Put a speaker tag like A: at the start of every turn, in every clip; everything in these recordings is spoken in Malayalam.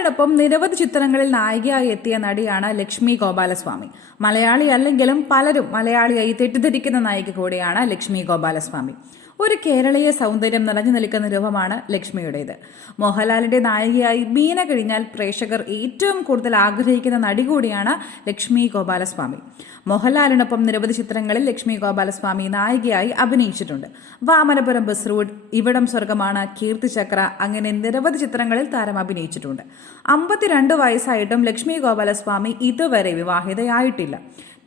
A: മോഹൻലാലിനൊപ്പം നിരവധി ചിത്രങ്ങളിൽ നായികയായി എത്തിയ നടിയാണ് ലക്ഷ്മി ഗോപാലസ്വാമി. മലയാളി അല്ലെങ്കിലും പലരും മലയാളിയായി തെറ്റിദ്ധരിക്കുന്ന നായിക കൂടിയാണ് ലക്ഷ്മി ഗോപാലസ്വാമി. ഒരു കേരളീയ സൗന്ദര്യം നിറഞ്ഞു നിൽക്കുന്ന രൂപമാണ് ലക്ഷ്മിയുടേത്. മോഹൻലാലിന്റെ നായികയായി മീന കഴിഞ്ഞാൽ പ്രേക്ഷകർ ഏറ്റവും കൂടുതൽ ആഗ്രഹിക്കുന്ന നടി കൂടിയാണ് ലക്ഷ്മി ഗോപാലസ്വാമി. മോഹൻലാലിനൊപ്പം നിരവധി ചിത്രങ്ങളിൽ ലക്ഷ്മി ഗോപാലസ്വാമി നായികയായി അഭിനയിച്ചിട്ടുണ്ട്. വാമനപുരം ബസ് റൂട്ട് ഇവിടം സ്വർഗമാണ് കീർത്തിചക്ര അങ്ങനെ നിരവധി ചിത്രങ്ങളിൽ താരം അഭിനയിച്ചിട്ടുണ്ട്. അമ്പത്തിരണ്ട് വയസ്സായിട്ടും ലക്ഷ്മി ഗോപാലസ്വാമി ഇതുവരെ വിവാഹിതയായിട്ടില്ല.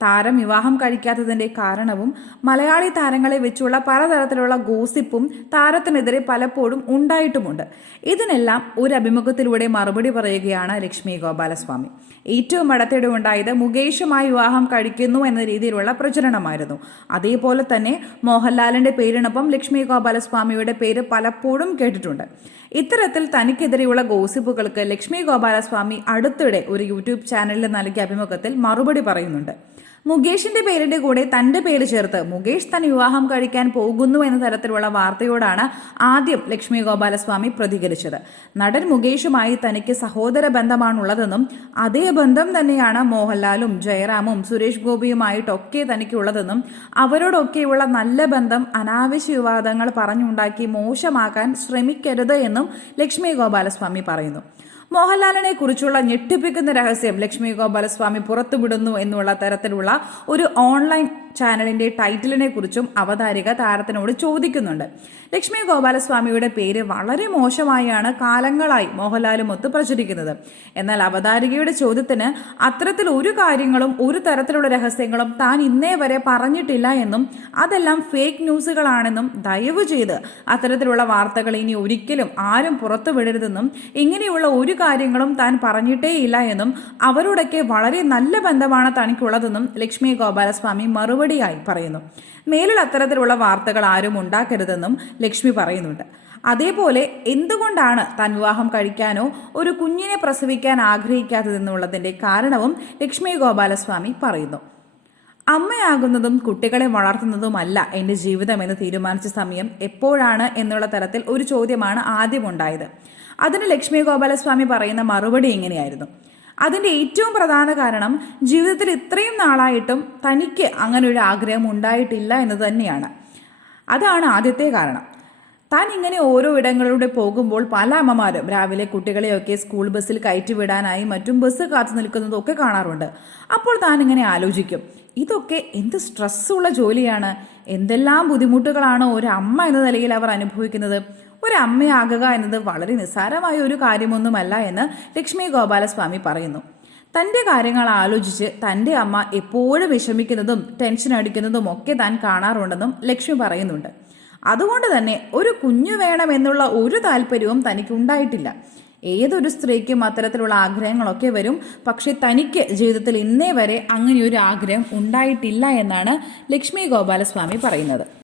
A: താരം വിവാഹം കഴിക്കാത്തതിന്റെ കാരണവും മലയാളി താരങ്ങളെ വെച്ചുള്ള പലതരത്തിലുള്ള ഗോസിപ്പും താരത്തിനെതിരെ പലപ്പോഴും ഉണ്ടായിട്ടുമുണ്ട്. ഇതിനെല്ലാം ഒരു അഭിമുഖത്തിലൂടെ മറുപടി പറയുകയാണ് ലക്ഷ്മി ഗോപാലസ്വാമി. ഏറ്റവും അടുത്തിടെ ഉണ്ടായത് മുകേഷുമായി വിവാഹം കഴിക്കുന്നു എന്ന രീതിയിലുള്ള പ്രചരണമായിരുന്നു. അതേപോലെ തന്നെ മോഹൻലാലിന്റെ പേരിനൊപ്പം ലക്ഷ്മി ഗോപാലസ്വാമിയുടെ പേര് പലപ്പോഴും കേട്ടിട്ടുണ്ട്. ഇത്തരത്തിൽ തനിക്കെതിരെയുള്ള ഗോസിപ്പുകൾക്ക് ലക്ഷ്മി ഗോപാലസ്വാമി അടുത്തിടെ ഒരു യൂട്യൂബ് ചാനലിൽ നൽകിയ അഭിമുഖത്തിൽ മറുപടി പറയുന്നുണ്ട്. മുകേഷിന്റെ പേരിന്റെ കൂടെ തന്റെ പേര് ചേർത്ത് മുകേഷ് തൻ വിവാഹം കഴിക്കാൻ പോകുന്നു എന്ന തരത്തിലുള്ള വാർത്തയോടാണ് ആദ്യം ലക്ഷ്മി ഗോപാലസ്വാമി പ്രതികരിച്ചത്. നടൻ മുകേഷുമായി തനിക്ക് സഹോദര ബന്ധമാണുള്ളതെന്നും അതേ ബന്ധം തന്നെയാണ് മോഹൻലാലും ജയറാമും സുരേഷ് ഗോപിയുമായിട്ടൊക്കെ തനിക്കുള്ളതെന്നും അവരോടൊക്കെയുള്ള നല്ല ബന്ധം അനാവശ്യ വിവാദങ്ങൾ പറഞ്ഞുണ്ടാക്കി മോശമാക്കാൻ ശ്രമിക്കരുത് എന്നും ലക്ഷ്മി ഗോപാലസ്വാമി പറയുന്നു. മോഹൻലാലിനെ കുറിച്ചുള്ള ഞെട്ടിപ്പിക്കുന്ന രഹസ്യം ലക്ഷ്മി ഗോപാലസ്വാമി പുറത്തുവിടുന്നു എന്നുള്ള തരത്തിലുള്ള ഒരു ഓൺലൈൻ ചാനലിന്റെ ടൈറ്റിലിനെ കുറിച്ചും അവതാരിക താരത്തിനോട് ചോദിക്കുന്നുണ്ട്. ലക്ഷ്മി ഗോപാലസ്വാമിയുടെ പേര് വളരെ മോശമായാണ് കാലങ്ങളായി മോഹൻലാലും ഒത്ത് പ്രചരിക്കുന്നത്. എന്നാൽ അവതാരികയുടെ ചോദ്യത്തിന് അത്തരത്തിൽ ഒരു കാര്യങ്ങളും ഒരു തരത്തിലുള്ള രഹസ്യങ്ങളും താൻ ഇന്നേ വരെ പറഞ്ഞിട്ടില്ല എന്നും അതെല്ലാം ഫേക്ക് ന്യൂസുകളാണെന്നും ദയവ് ചെയ്ത് അത്തരത്തിലുള്ള വാർത്തകൾ ഇനി ഒരിക്കലും ആരും പുറത്തുവിടരുതെന്നും ഇങ്ങനെയുള്ള ഒരു കാര്യങ്ങളും താൻ പറഞ്ഞിട്ടേ ഇല്ല എന്നും അവരോടൊക്കെ വളരെ നല്ല ബന്ധമാണ് തനിക്കുള്ളതെന്നും ലക്ഷ്മി ഗോപാലസ്വാമി മറുപടിയായി പറയുന്നു. മേലിൽ അത്തരത്തിലുള്ള വാർത്തകൾ ആരും ഉണ്ടാക്കരുതെന്നും ലക്ഷ്മി പറയുന്നുണ്ട്. അതേപോലെ എന്തുകൊണ്ടാണ് താൻ വിവാഹം കഴിക്കാനോ ഒരു കുഞ്ഞിനെ പ്രസവിക്കാൻ ആഗ്രഹിക്കാത്തതെന്നുള്ളതിന്റെ കാരണവും ലക്ഷ്മി ഗോപാലസ്വാമി പറയുന്നു. അമ്മയാകുന്നതും കുട്ടികളെ വളർത്തുന്നതുമല്ല എന്റെ ജീവിതം എന്ന് തീരുമാനിച്ച സമയം എപ്പോഴാണ് എന്നുള്ള തരത്തിൽ ഒരു ചോദ്യമാണ് ആദ്യമുണ്ടായത് അതിന് ലക്ഷ്മി ഗോപാലസ്വാമി പറയുന്ന മറുപടി ഇങ്ങനെയായിരുന്നു. അതിന്റെ ഏറ്റവും പ്രധാന കാരണം ജീവിതത്തിൽ ഇത്രയും നാളായിട്ടും തനിക്ക് അങ്ങനെ ഒരു ആഗ്രഹം ഉണ്ടായിട്ടില്ല എന്ന് തന്നെയാണ്. അതാണ് ആദ്യത്തെ കാരണം. താൻ ഇങ്ങനെ ഓരോ ഇടങ്ങളിലൂടെ പോകുമ്പോൾ പല അമ്മമാരും രാവിലെ കുട്ടികളെയൊക്കെ സ്കൂൾ ബസ്സിൽ കയറ്റിവിടാനായി മറ്റും ബസ് കാത്തു നിൽക്കുന്നതും ഒക്കെ കാണാറുണ്ട്. അപ്പോൾ താൻ ഇങ്ങനെ ആലോചിക്കും ഇതൊക്കെ എന്ത് സ്ട്രെസ്സുള്ള ജോലിയാണ്? എന്തെല്ലാം ബുദ്ധിമുട്ടുകളാണ് ഒരു അമ്മ എന്ന നിലയിൽ അവർ അനുഭവിക്കുന്നത്? ഒരു അമ്മയാകുക എന്നത് വളരെ നിസ്സാരമായ ഒരു കാര്യമൊന്നുമല്ല എന്ന് ലക്ഷ്മി ഗോപാലസ്വാമി പറയുന്നു. തന്റെ കാര്യങ്ങൾ ആലോചിച്ച് തന്റെ അമ്മ എപ്പോഴും വിഷമിക്കുന്നതും ടെൻഷൻ അടിക്കുന്നതും ഒക്കെ താൻ കാണാറുണ്ടെന്നും ലക്ഷ്മി പറയുന്നുണ്ട്. അതുകൊണ്ട് തന്നെ ഒരു കുഞ്ഞു വേണമെന്നുള്ള ഒരു താല്പര്യവും തനിക്ക് ഉണ്ടായിട്ടില്ല. ഏതൊരു സ്ത്രീക്കും അത്തരത്തിലുള്ള ആഗ്രഹങ്ങളൊക്കെ വരും. പക്ഷെ തനിക്ക് ജീവിതത്തിൽ ഇന്നേ വരെ അങ്ങനെ ഒരു ആഗ്രഹം ഉണ്ടായിട്ടില്ല എന്നാണ് ലക്ഷ്മി ഗോപാലസ്വാമി പറയുന്നത്.